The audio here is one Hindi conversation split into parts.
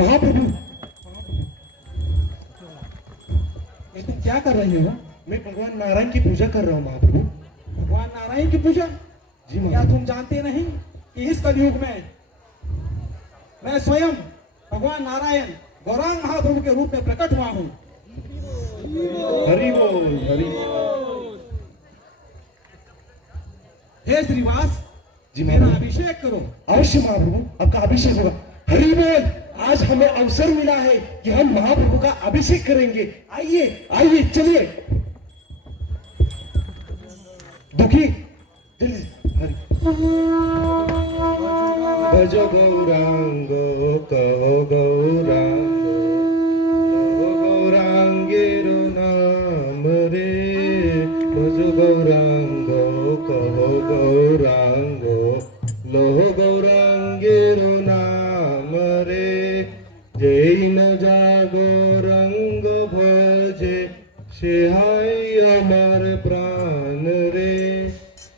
महाप्रभु, ये तुम क्या कर रहे हो? मैं भगवान नारायण की पूजा कर रहा हूँ महाप्रभु। भगवान नारायण की पूजा? जी क्या महाप्रभु। तुम जानते नहीं कि इस कलयुग में मैं स्वयं भगवान नारायण गौरांग महाप्रभु के रूप में प्रकट हुआ हूँ। हरि बोल, हरि बोल। हे श्रीवास, जी मेरा महाप्रभु। अभिषेक करो। अवश्य महाप्रभु, आपका अभिषेक होगा। हरि बोल। आज हमें अवसर मिला है कि हम महाप्रभु का अभिषेक करेंगे। आइए आइए, चलिए। दुखी जल्दी। हरि भज गौरांगो कहो गौरांगो, कहो गौरांगेरो नाम रे। भज गौरांगो कहो गौरांगो, लोह गौरांगेरो नाम रे। जय न जागो रंग भजे, सेहाय अमर प्राण रे।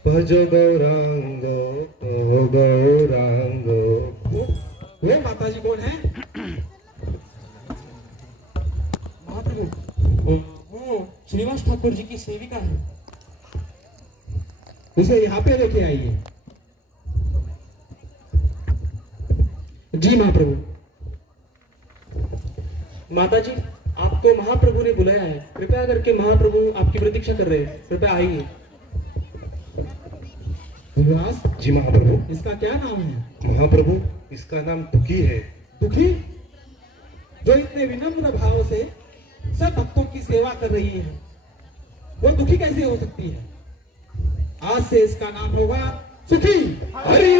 भज गौरांगो कहो गौरांगो। वो माता जी कौन है? महाप्रभु, वो श्रीवास ठाकुर जी की सेविका है। उसे यहाँ पे लेके आइए। जी महाप्रभु। माता जी, आपको महाप्रभु ने बुलाया है। कृपया करके महाप्रभु आपकी प्रतीक्षा कर रहे हैं, कृपया आइए। श्रीवास, जी महाप्रभु। इसका क्या नाम है? महाप्रभु, इसका नाम दुखी है। दुखी, जो इतने विनम्र भाव से सब भक्तों की सेवा कर रही है, वो दुखी कैसे हो सकती है? आज से इसका नाम होगा सुखी। हरि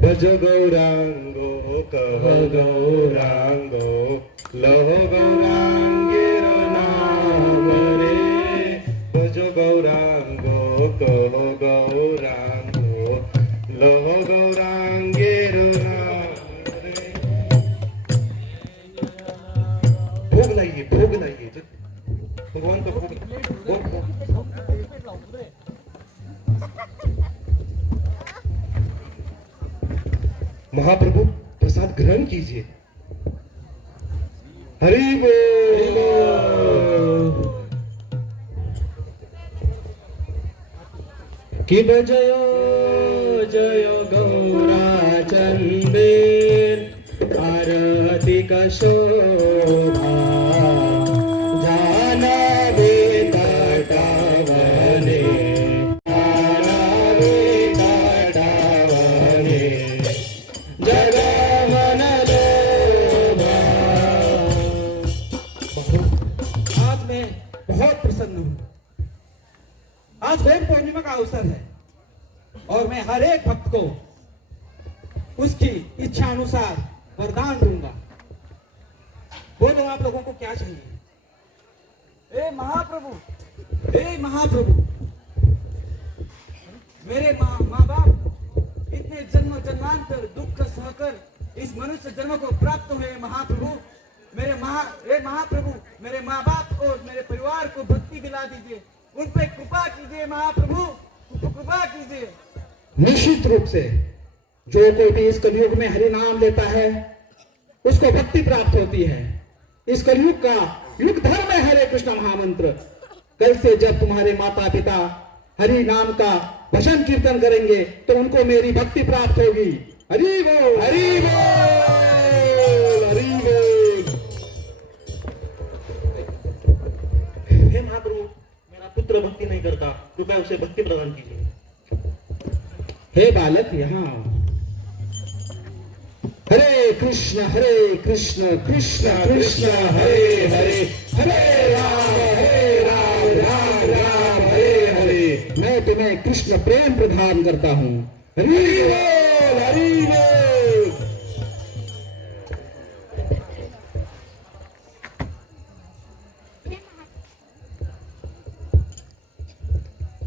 भज गौरांगो कहो गौरांगो, लहो गौरांगेरो नाम रे। भज गौरांगो कहो गौरांगो, लहो गौरांगेरो नाम रे। भोग लाइए, भोग लाइए, भगवान का भोग। महाप्रभु, प्रसाद ग्रहण कीजिए। हरि बोल। कि जयो जय गौरा चंदे, आरती का शोभा। जानवे तटवने, जानवे तटवने, जगमन लोभा। आज मैं बहुत प्रसन्न हूँ। आज गौर पूर्णिमा का अवसर है और मैं हर एक भक्त को उसकी इच्छा अनुसार वरदान दूंगा। बोलो, आप लोगों को क्या चाहिए? हे महाप्रभु, हे महाप्रभु, मेरे माँ बाप इतने जन्म जन्मांतर दुख सहकर इस मनुष्य जन्म को प्राप्त हुए। महाप्रभु, हे महाप्रभु, मेरे माँ बाप और मेरे परिवार को भक्ति दिला दीजिए। उन पे कृपा कीजिए महाप्रभु, कृपा कीजिए। निश्चित रूप से जो कोई भी इस कलयुग में हरि नाम लेता है उसको भक्ति प्राप्त होती है। इस कलयुग का युग धर्म है हरे कृष्ण महामंत्र। कल से जब तुम्हारे माता पिता हरि नाम का भजन कीर्तन करेंगे तो उनको मेरी भक्ति प्राप्त होगी। हरि बोल, हरि बोल, हरि बोल। हे महाप्रभु, मेरा पुत्र भक्ति नहीं करता, कृपया उसे भक्ति प्रदान कीजिए। हे बालक, यहाँ हरे कृष्ण कृष्ण कृष्ण हरे हरे, हरे राम राम राम हरे हरे। मैं तुम्हें कृष्ण प्रेम प्रदान करता हूँ। हरि बोल, हरि बोल।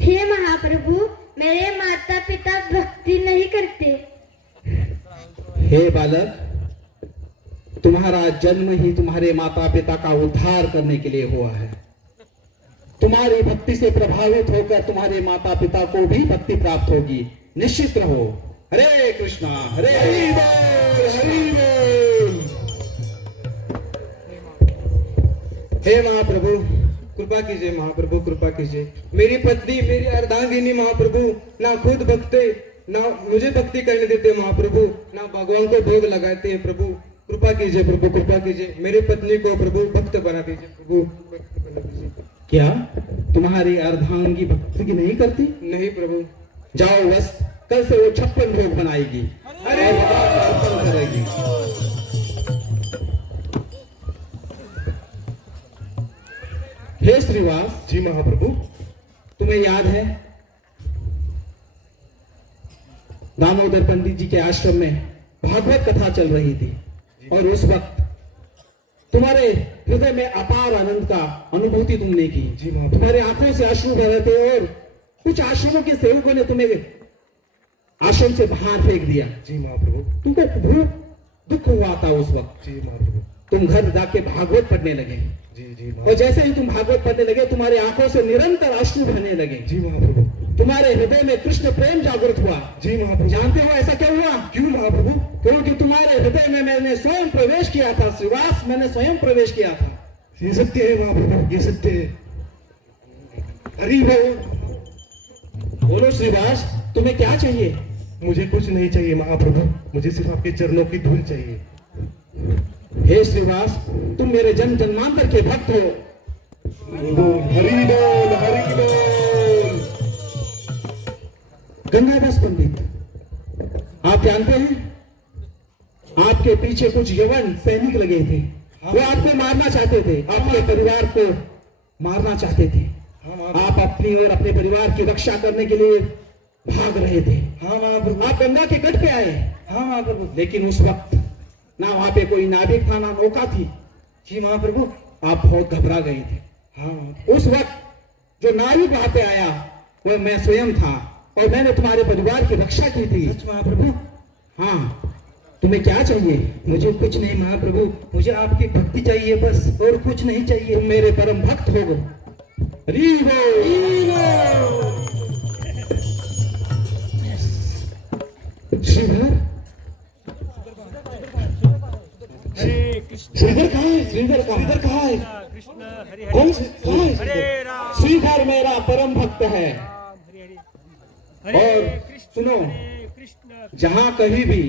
हे महाप्रभु, मेरे माता पिता भक्ति नहीं करते। हे बालक, तुम्हारा जन्म ही तुम्हारे माता पिता का उद्धार करने के लिए हुआ है। तुम्हारी भक्ति से प्रभावित होकर तुम्हारे माता पिता को भी भक्ति प्राप्त होगी। निश्चित रहो, हरे कृष्णा हरे हरि बोल, हरि बोल। हे महाप्रभु कृपा कीजिए, महाप्रभु कृपा कीजिए। मेरी पत्नी, मेरी अर्धांगिनी महाप्रभु ना खुद भक्ते, ना मुझे भक्ति करने देते महाप्रभु, ना भगवान को भोग लगाते हैं प्रभु। कृपा कीजिए प्रभु, कृपा कीजिए। मेरी पत्नी को प्रभु भक्त बना दीजिए प्रभु, भक्त बना दीजिए। क्या तुम्हारी अर्धांगी भक्ति नहीं करती? नहीं प्रभु। जाओ, बस कल से वो 56 भोग बनाएगी और अर्पण करेगी। हे श्रीवास, जी महाप्रभु। तुम्हें याद है दामोदर पंडित जी के आश्रम में भागवत कथा चल रही थी और उस वक्त तुम्हारे हृदय में अपार आनंद का अनुभूति तुमने की। जी महाप्रभु। तुम्हारे आंखों से अश्रु बह रहे थे और कुछ आश्रमों के सेवकों ने तुम्हें आश्रम से बाहर फेंक दिया। जी महाप्रभु। तुमको बहुत दुख हुआ था उस वक्त। जी महाप्रभु। तुम घर जाके भागवत पढ़ने लगे जी जी और महाप्रभु। जैसे ही तुम भागवत पढ़ने लगे तुम्हारी आंखों से निरंतर अश्रु बहने लगे। जी महाप्रभु। तुम्हारे हृदय में कृष्ण प्रेम जागृत हुआ। जी महाप्रभु। जानते हो ऐसा क्या हुआ? क्यों महाप्रभु? क्योंकि तुम्हारे हृदय में मैंने स्वयं प्रवेश किया था श्रीवास, मैंने स्वयं प्रवेश किया था। ये सत्य है महाप्रभु, ये सत्य है। हरि बोल। बोलो श्रीवास, तुम्हें क्या चाहिए? मुझे कुछ नहीं चाहिए महाप्रभु, मुझे सिर्फ आपके चरणों की धूल चाहिए। हे श्रीवास, तुम मेरे जन्म जन्मांतर के भक्त हो। बोल, हरि बोल, हरि बोल। गंगादास पंडित, आप जानते हैं आपके पीछे कुछ यवन सैनिक लगे थे। वो आपको मारना चाहते थे, आपके परिवार को मारना चाहते थे। आप अपनी और अपने परिवार की रक्षा करने के लिए भाग रहे थे। हाँ महाप्रभु। आप गंगा के तट पे आए। हाँ महाप्रभु। लेकिन उस वक्त ना वहां पे कोई नाविक था, ना नौका थी। जी महाप्रभु। आप बहुत घबरा गए थे। हाँ। उस वक्त जो नाविक वहां पे आया वह मैं स्वयं था और मैंने तुम्हारे परिवार की रक्षा की थी। सच महाप्रभु। हाँ, तुम्हें क्या चाहिए? मुझे कुछ नहीं महाप्रभु, मुझे आपकी भक्ति चाहिए बस, और कुछ नहीं चाहिए। तुम मेरे परम भक्त हो गए। हरि बोल। श्रीधर, श्रीधर कहाँ है? श्रीधर कहाँ है? कौन से? कहाँ है श्रीधर? श्रीधर मेरा परम भक्त है। और सुनो, जहाँ कहीं भी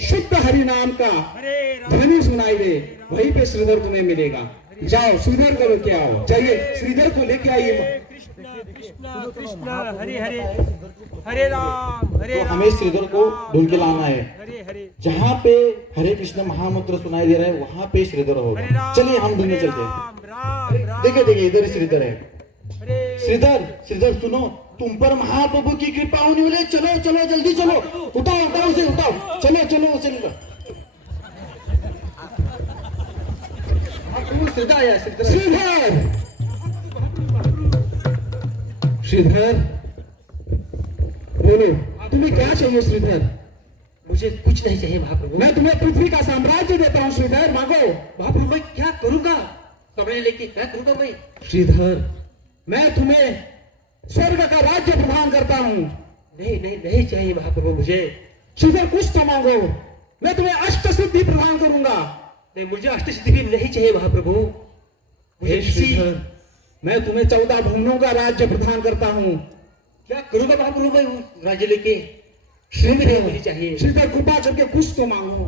शुद्ध हरि नाम का ध्वनि सुनाई दे वहीं पे श्रीधर तुम्हें मिलेगा। जाओ श्रीधर को लेके आओ, जाइए श्रीधर को लेके आइए। कृष्ण कृष्ण हरे हरे, हरे राम हरे तो राम। हमें श्रीधर को ढूंढ के लाना है। हरे हरे, जहाँ पे हरे कृष्ण महामंत्र सुनाई दे रहा है वहाँ पे श्रीधर होगा। चलिए हम ढूंढने चलते हैं। राम राम। देखिए देखिए इधर श्रीधर है। हरे श्रीधर, श्रीधर सुनो, तुम पर महाप्रभु की कृपा होने वाली है। चलो चलो जल्दी चलो, उठाओ उठाओ उसे उठाओ, चलो चलो उसे निकाल। श्रीधर आया, श्रीधर। श्रीधर बोलो, तुम्हें क्या चाहिए श्रीधर? मुझे कुछ नहीं चाहिए महाप्रभु। मैं तुम्हें पृथ्वी का साम्राज्य देता हूँ श्रीधर, मांगो। महाप्रभु मैं क्या करूंगा? कमरे लेके क्या करूंगा मैं? श्रीधर, मैं तुम्हें स्वर्ग का राज्य प्रदान करता हूँ। नहीं नहीं नहीं चाहिए महाप्रभु मुझे। श्रीधर कुछ तो मांगो, मैं तुम्हें अष्ट सिद्धि प्रदान करूंगा। नहीं, मुझे अष्टसिद्धि भी नहीं चाहिए महाप्रभु। मुझे हे श्रीधर, मैं तुम्हें 14 भुवनों का राज्य प्रदान करता हूँ। क्या करूंगा महाप्रभु मैं उस राज्य लेके? श्रीधर मुझे चाहिए। श्रीधर कृपा करके कुछ तो मांगो,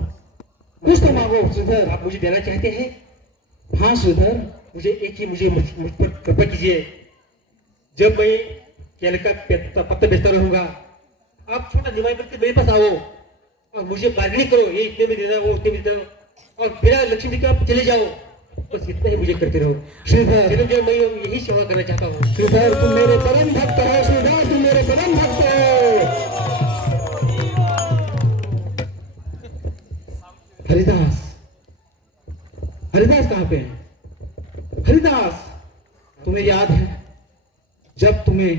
कुछ तो मांगो श्रीधर। आप मुझे देना चाहते हैं? हाँ श्रीधर, मुझे एक ही मुझ पर कृपा कीजिए। जब मैं केले का पत्ता बेचता रहूंगा, आप छोटा निवाई करके मेरे पास आओ और मुझे बार्गेनिंग करो, ये इतने में देना, वो उतने में देना, और बिना लक्ष्मी जी के आप चले जाओ। बस इतना ही मुझे करते रहो श्रीधर। श्रीधर, मैं यही सेवा करना चाहता हूँ। श्रीधर तुम मेरे परम भक्त हो, श्रीधर तुम मेरे परम भक्त हो। हरिदास, हरिदास कहाँ पे है? हरिदास, तुम्हें याद है जब तुम्हें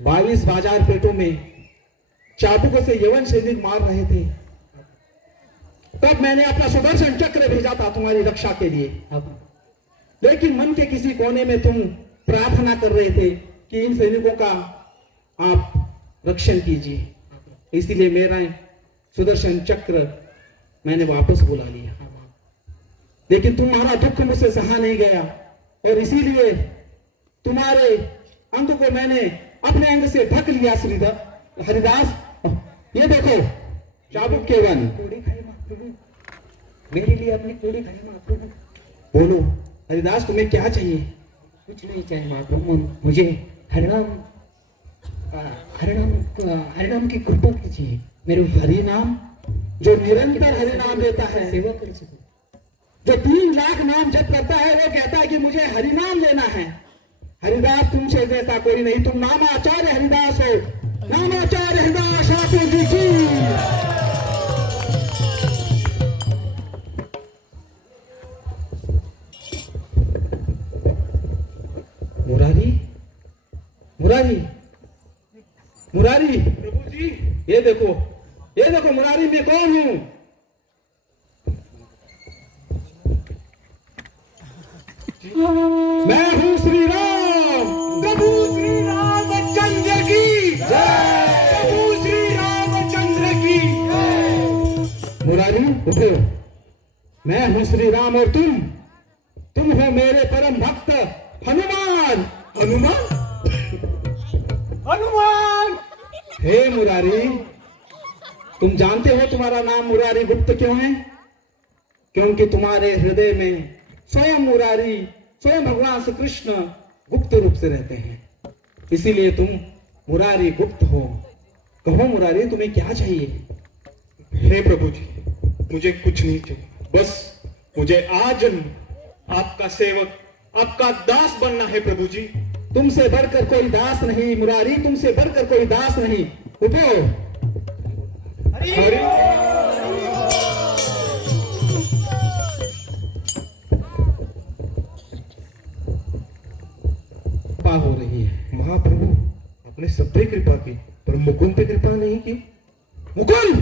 22 बाजार पेटों में चाबुकों से यवन सैनिक मार रहे थे, तब मैंने अपना सुदर्शन चक्र भेजा था तुम्हारी रक्षा के लिए। लेकिन मन के किसी कोने में तुम प्रार्थना कर रहे थे कि इन सैनिकों का आप रक्षण कीजिए। इसीलिए मेरा सुदर्शन चक्र मैंने वापस बुला लिया। लेकिन तुम्हारा दुख मुझसे सहा नहीं गया और इसीलिए तुम्हारे अंग को मैंने अपने अंग से ढक लिया। श्रीधर हरिदास, ये देखो चाबुक के वन। मेरे लिए अपनी थोड़ी खाई महाप्रभु। बोलो हरिदास, तुम्हें क्या चाहिए? कुछ नहीं चाहिए महाप्रभु, मुझे हरिनाम हरिनाम की कृपा कीजिए। मेरे हरि नाम जो निरंतर हरि नाम लेता है, सेवा कर सकूं। जो 3 लाख नाम जप करता है, वो कहता है कि मुझे हरि नाम लेना है। हरिदास तुमसे जैसा कोई नहीं, तुम नामाचार्य हरिदास हो। नामाचार्य हरिदास ठाकुर जी की। मुरारी, मुरारी, मुरारी प्रभु जी, ये देखो मुरारी, मैं कौन हूं? मैं हूं श्री राम, प्रभु श्री रामचंद्र की जय, प्रभु श्री रामचंद्र की जय। मुरारी उठो, मैं हूं श्री राम और तुम हो मेरे परम भक्त हनुमान। हनुमान, हनुमान। हे मुरारी, तुम जानते हो तुम्हारा नाम मुरारी गुप्त क्यों है? क्योंकि तुम्हारे हृदय में स्वयं मुरारी, स्वयं भगवान श्री कृष्ण गुप्त रूप से रहते हैं, इसीलिए तुम मुरारी गुप्त हो। कहो मुरारी, तुम्हें क्या चाहिए? हे प्रभु जी, मुझे कुछ नहीं चाहिए, बस मुझे आजन्म आपका सेवक, आपका दास बनना है प्रभु जी। तुमसे बढ़कर कोई दास नहीं मुरारी, तुमसे बढ़कर कोई दास नहीं। उठो। हो रही है महाप्रभु, आपने सब पे कृपा की पर मुकुंद पे कृपा नहीं की। मुकुंद,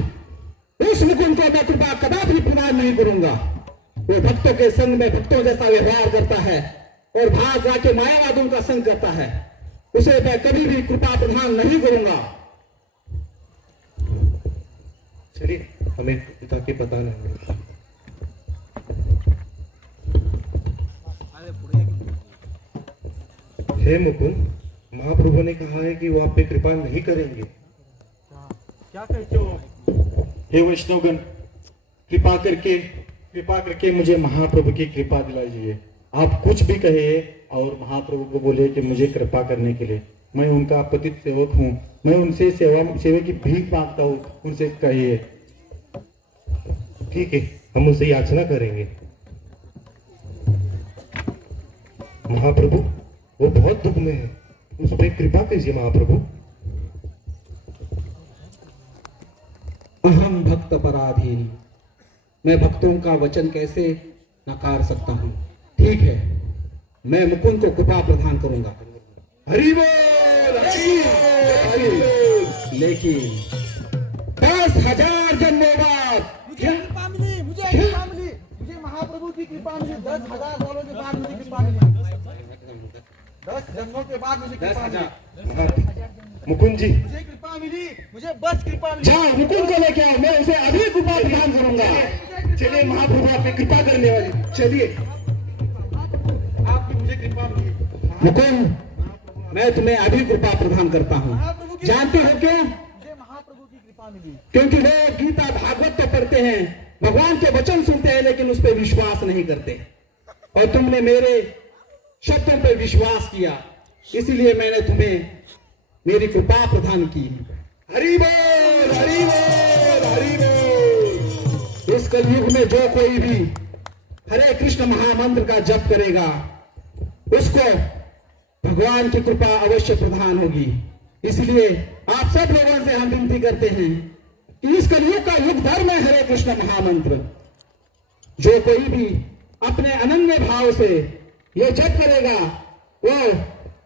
उस मुकुंद को मैं कृपा कदापि प्रदान नहीं करूंगा। वो भक्तों के संग में भक्तों जैसा व्यवहार करता है और भाग जाके मायावादों का संग करता है, उसे मैं कभी भी कृपा प्रदान नहीं करूंगा। चलिए, हमें पिता के पता नहीं। हे मुकुंद, महाप्रभु ने कहा है कि वो आप पे कृपा नहीं करेंगे। क्या कहते हो? हे वैष्णवगण, कृपा करके मुझे महाप्रभु की कृपा दिलाइए। आप कुछ भी कहे और महाप्रभु को बोले कि मुझे कृपा करने के लिए, मैं उनका पतित सेवक हूँ, मैं उनसे सेवा की भीख मांगता हूँ, उनसे कहिए। ठीक है, हम उसे याचना करेंगे। महाप्रभु, वो बहुत दुख में है, उस पर कृपा कीजिए महाप्रभु। अहम भक्त पराधीन, मैं भक्तों का वचन कैसे नकार सकता हूँ। ठीक है, मैं मुकुंद को कृपा प्रदान करूंगा। हरि बोल, हरि बोल। लेकिन 10,000 जन्मों बाद मुझे कृपा मिली, मुझे महाप्रभु की कृपा मिली। 10,000 सालों के बाद मुझे कृपा मिली। 10 जन्मों के बाद मुझे कृपा मिली। मुकुंद जी, मुझे कृपा मिली, मुझे बस कृपा मिली। जाओ मुकुंद को लेके आओ, मैं उसे अभी कृपा प्रदान करूंगा। चलिए महाप्रभु, आप पे कृपा करने वाली, चलिए। आपकी मुझे कृपा मिली। मुकुंद, मैं तुम्हें अभी कृपा प्रदान करता हूँ। जानते हो क्यों? मुझे महाप्रभु की कृपा मिली। क्योंकि लोग गीता भागवत तो पढ़ते हैं, भगवान के वचन सुनते हैं, लेकिन उस पर विश्वास नहीं करते। और तुमने मेरे शब्दों पर विश्वास किया, इसीलिए मैंने तुम्हें मेरी कृपा प्रदान की। हरि बोल, हरि बोल, हरि बोल। इस कलयुग में जो कोई भी हरे कृष्ण महामंत्र का जप करेगा, उसको भगवान की कृपा अवश्य प्रदान होगी। इसलिए आप सब लोगों से हम विनती करते हैं कि इस कलयुग का युग धर्म है हरे कृष्ण महामंत्र। जो कोई भी अपने अनन्य भाव से ये जप करेगा, वो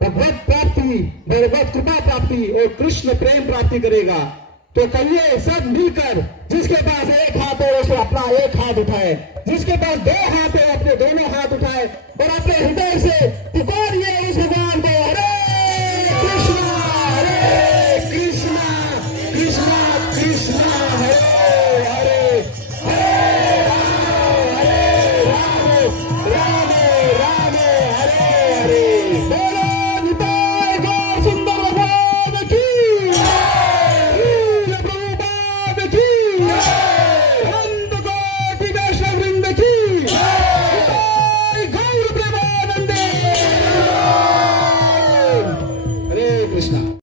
भगवत प्राप्ति, भगवत कृपा प्राप्ति और कृष्ण प्रेम प्राप्ति करेगा। तो कहिए सब मिलकर, जिसके पास एक हाथ है उसको अपना एक हाथ उठाए, जिसके पास 2 हाथ है अपने दोनों हाथ उठाए और अपने हृदय से